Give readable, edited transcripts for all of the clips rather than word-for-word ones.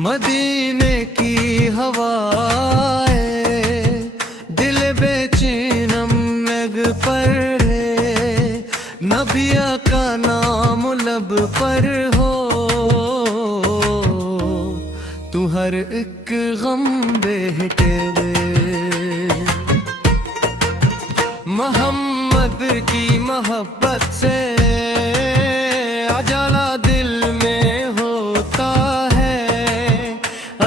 मदीने की हवाए दिल बेचैनम नग पर है, नबिया का नाम लब पर हो, तू हर एक गम बेहटे मोहम्मद की मोहब्बत से अजाला दिल में होता है,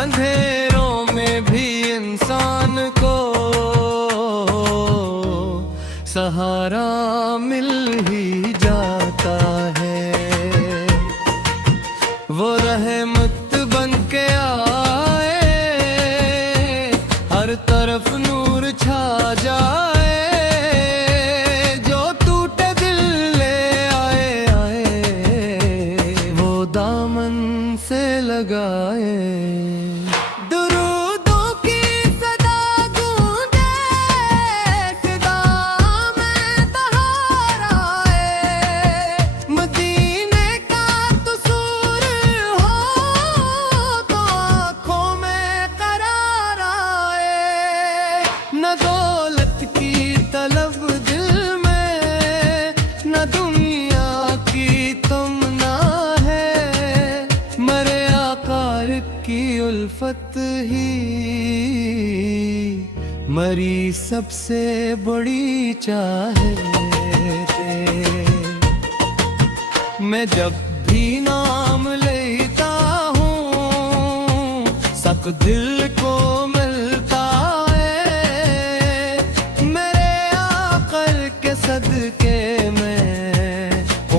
अंधेरों में भी इंसान को सहारा मिल ही जाता है। वो रहमत बन के आए, हर तरफ नूर छा जाए, लगाए दुरूदों की सदा गूंजे, सदा में तहारा है, मदीने का कसूर हो तो आँखों में करार आए। न दौलत की तलब दिल में, न दुनिया की तमन्ना है, मरे की उल्फत ही मरी सबसे बड़ी चाहे। मैं जब भी नाम लेता हूँ सब दिल को मिलता है, मेरे आकर के सदके में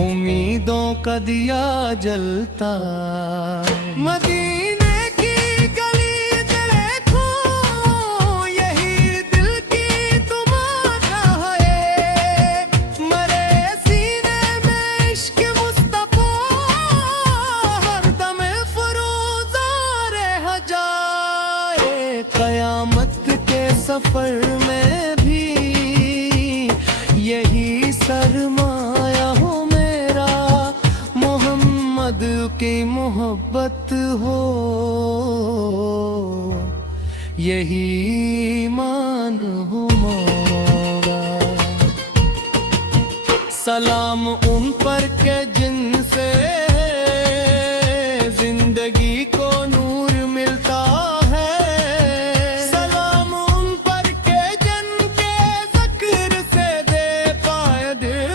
उम्मीदों का दिया जलता। मदीने की गली देखूं, यही दिल की तुम्हारा है, मरे सीने में इश्क मुस्तफा हरदम फरोज़ा रह जाए। क़यामत के सफर में भी यही सरमाया हो मेरा, मोहम्मद की मोहब्बत हो, यही ईमान हो मौला। सलाम उन पर के जिनसे जिंदगी को नूर मिलता है, सलाम उन पर के जिनके ज़िक्र से दे पाए दिल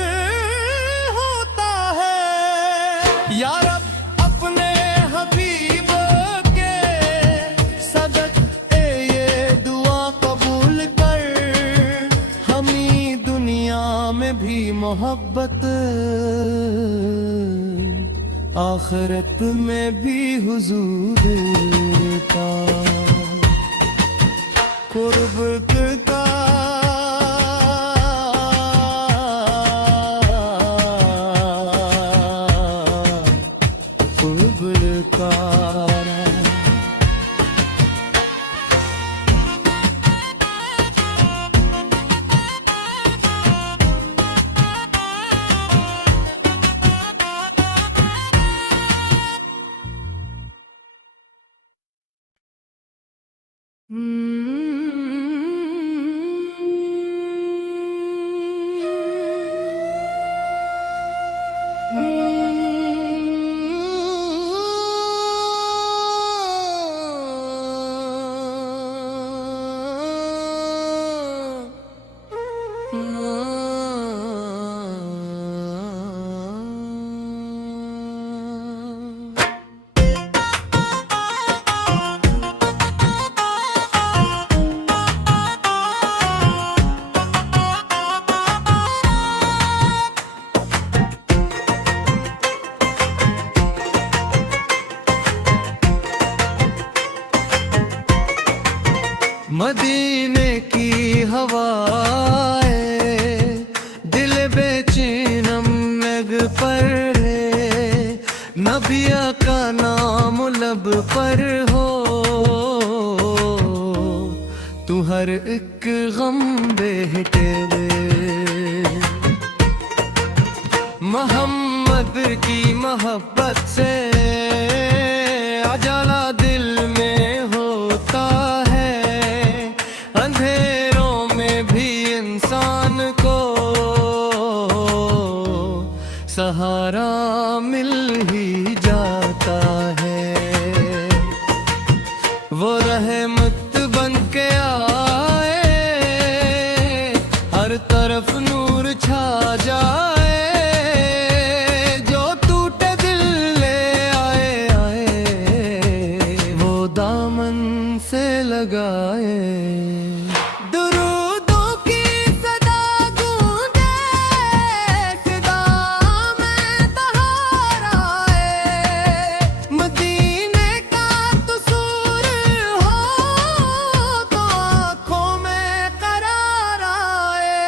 होता है। या रब अपने हबीब के सदक़े ये दुआ कबूल कर, हमी दुनिया में भी मोहब्बत, आखिरत में भी हुजूर का कुर्ब का मदीने की हवाएं दिल बेचैनम नग पर है, नबिया का नाम लब पर हो, तू हर एक गम बेहटे दे। मोहम्मद की मोहब्बत से उजाला दिल में होता है, अंधेरों में भी इंसान को सहारा मिल ही जाता है। वो रहमत बन के आए, हर तरफ नूर छा जाए, से लगाए। दुरूदों की सदा गूंजे, सदा में बहार आए, मदीने का कसूर हो तो आँखों में करार आए।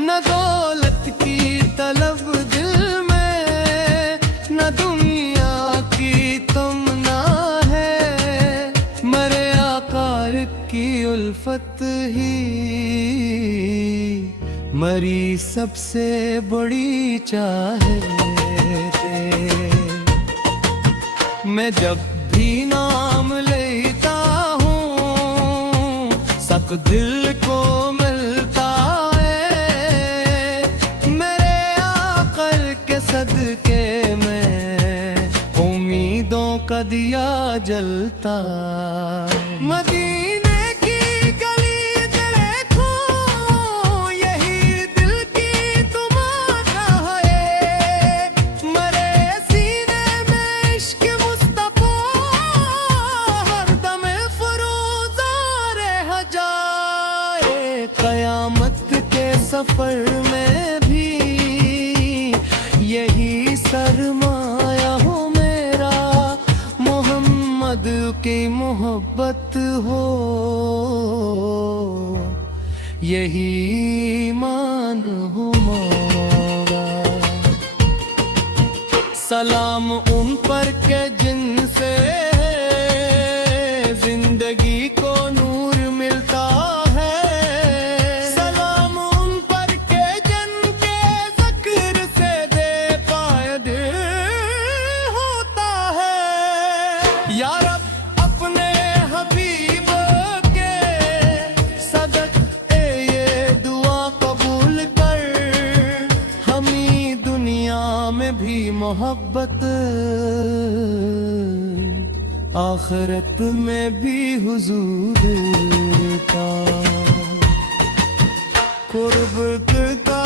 न दौलत की तलब दिल में, न दुनिया की तमन्ना की उल्फत ही मरी सबसे बड़ी चाहे। मैं जब भी नाम लेता हूँ सक दिल को मिलता है, मेरे आकर के सदके में उम्मीदों का दिया जलता। मदीने कयामत के सफर में भी यही सरमाया हो मेरा, मोहम्मद की मोहब्बत हो यही ईमान हो मेरा। सलाम उन पर के जिनसे जिंदगी को नूर मिलता है, या रब अपने हबीब के सदक़े ये दुआ कबूल कर, हमी दुनिया में भी मोहब्बत, आखिरत में भी हुजूर का कुर्ब का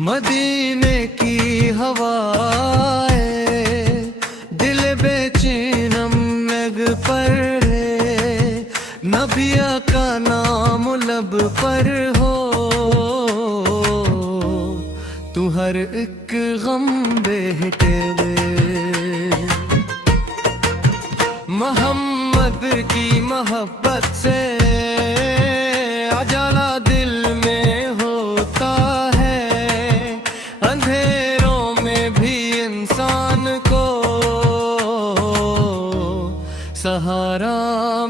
मदीने की हवाएं दिल बेचैनम नग पर है, नबिया का नाम लब पर हो, तू हर एक गम बेहटे दे। मोहम्मद की मोहब्बत से उजाला दिल सहारा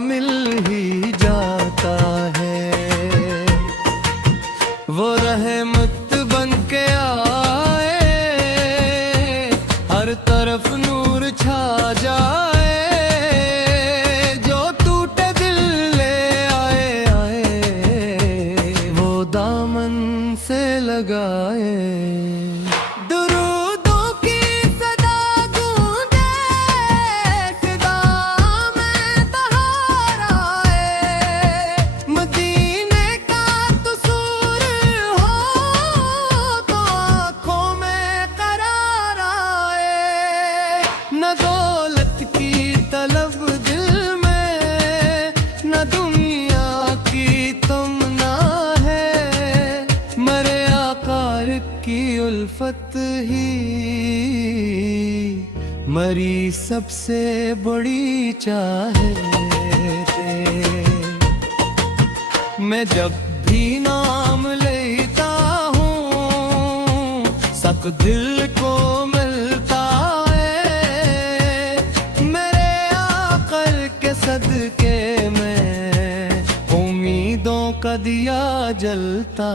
मिल ही जाता है। वो रहमत बन के आए, हर तरफ नूर छा जाए, जो टूटे दिल ले आए आए, वो दामन से लगाए। न दौलत की तलब दिल में, न दुनिया की तमन्ना है, मरे आकार की उल्फत ही मरी सबसे बड़ी चाहे। मैं जब भी नाम लेता हूँ, सक दिल को मिलता सदके में, उम्मीदों का दिया जलता।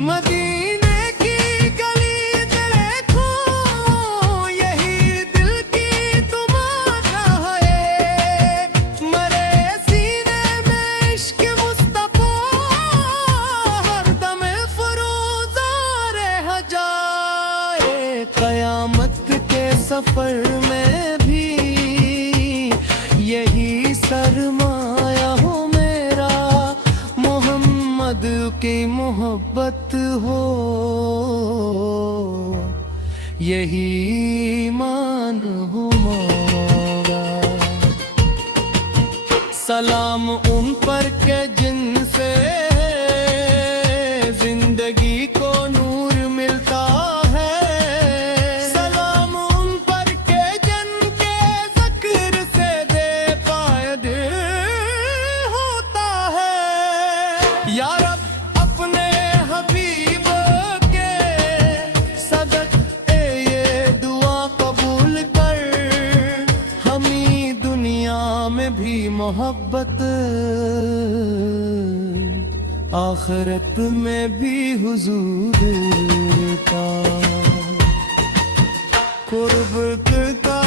मदीने की गली देखो, यही दिल की तुमाशा है, मरे सीने में इश्क मुस्तफा, हर दम फरोज़ा रह जाए। क़यामत के सफर में भी यही सरमाया हो मेरा, मोहम्मद की मोहब्बत हो, यही ईमान हो मेरा। सलाम उन पर के जिनसे जिंदगी को नूर मिलता है, सलाम उन पर के जिनके ज़िक्र से होता है। या रब अपने हबीब के सदक़े ये दुआ कबूल कर, हमी दुनिया में भी मोहब्बत, आखिरत में भी हुजूर का कुर्ब का।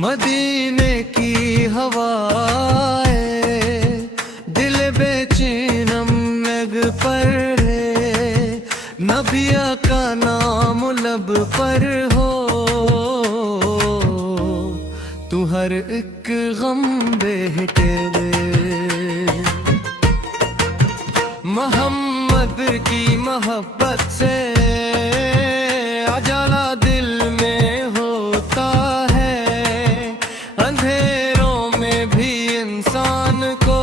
मदीने की हवाएं दिल बेचैनम नग पर है, नबिया का नाम लब पर हो, तू हर एक गम बेटे मोहम्मद की मोहब्बत से अजला दिल में होता है, अंधेरों में भी इंसान को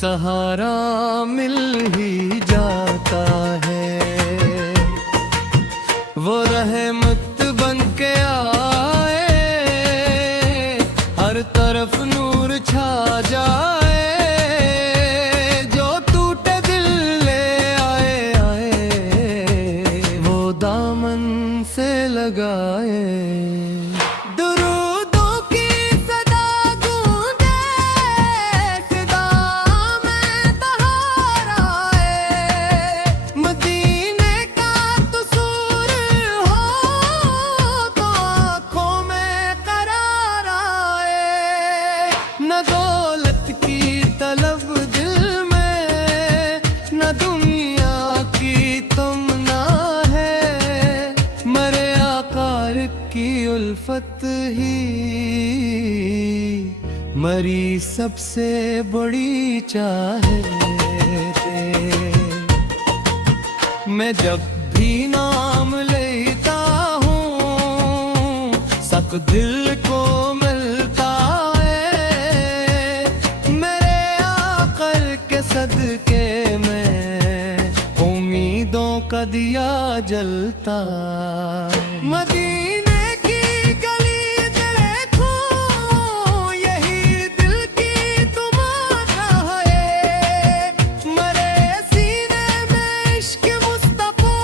सहारा मिल ही जाता है। वो रहमत बन के आए, हर तरफ नूर छा जाए, लगाए। दुरूदों की सदा गूंजे न दौलत की तलब दिल में, न दुनिया की तमन्ना है। मरे आकार की उल्फत ही मरी सबसे बड़ी चाहते। मैं जब भी नाम लेता हूँ सब दिल को मिलता है। मेरे आकर के सदके में उम्मीदों का दिया जलता। मदीने की गली देखो, यही दिल की तुम्हारा है। मरे सीने में इश्क मुस्तफा,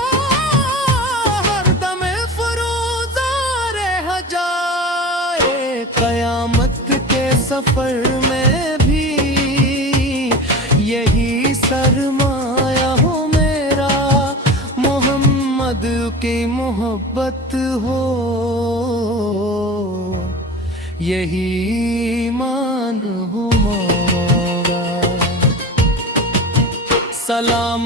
हरदम फरोज़ा रह जाए। कयामत के सफर में भी यही सरमाया हो मेरा, मोहम्मद की मोहब्बत हो, यही ईमान हो मेरा। सलाम